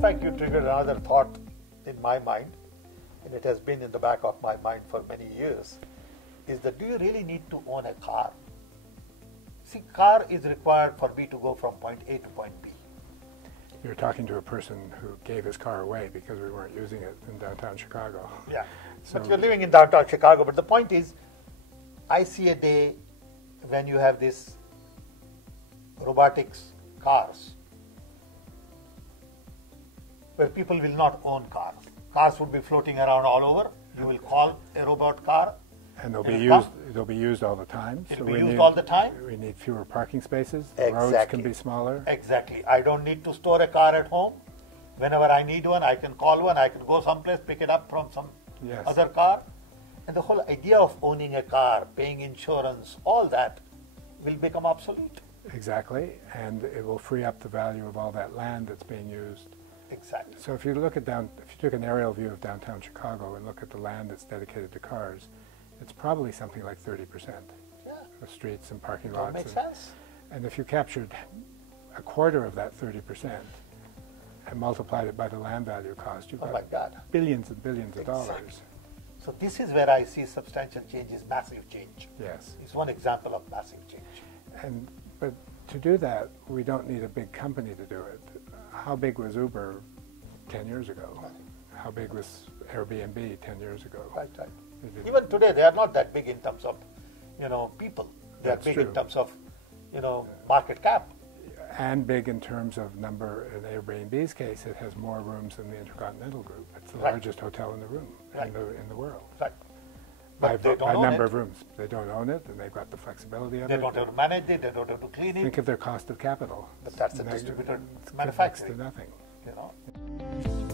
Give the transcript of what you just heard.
fact, you triggered another thought in my mind, and it has been in the back of my mind for many years, is that do you really need to own a car? See, car is required for me to go from point A to point B. You're talking to a person who gave his car away because we weren't using it in downtown Chicago. Yeah, So but you're living in downtown Chicago. But the point is, I see a day when you have these robotics cars where people will not own cars. Cars would be floating around all over. You will call a robot car. and they'll be used all the time. It'll be used all the time. We need fewer parking spaces. Exactly. Roads can be smaller. Exactly. I don't need to store a car at home. Whenever I need one, I can call one. I can go someplace, pick it up from some Yes. other car. And the whole idea of owning a car, paying insurance, all that will become obsolete. Exactly, and it will free up the value of all that land that's being used. Exactly. So if you took an aerial view of downtown Chicago and look at the land that's dedicated to cars, it's probably something like 30%. Yeah. The streets and parking That lots. makes sense. And if you captured a quarter of that 30% and multiplied it by the land value cost, you've Oh got my God. billions and billions of Exactly. dollars. So this is where I see substantial change is massive change. Yes. It's one example of massive change. But to do that, we don't need a big company to do it. How big was Uber 10 years ago? Right. How big was Airbnb 10 years ago? Right, right. It didn't- Even today, they are not that big in terms of, people. They are That's big true. in terms of, market cap. And big in terms of number. In Airbnb's case, it has more rooms than the Intercontinental Group. It's the Right. largest hotel in the room Right. in the world. Right. By But they don't own number it. of rooms. They don't own it, and they've got the flexibility of They it. don't have to manage it. They don't have to clean it. Think of their cost of capital. But that's a It's distributed next manufacturing. to nothing. You know.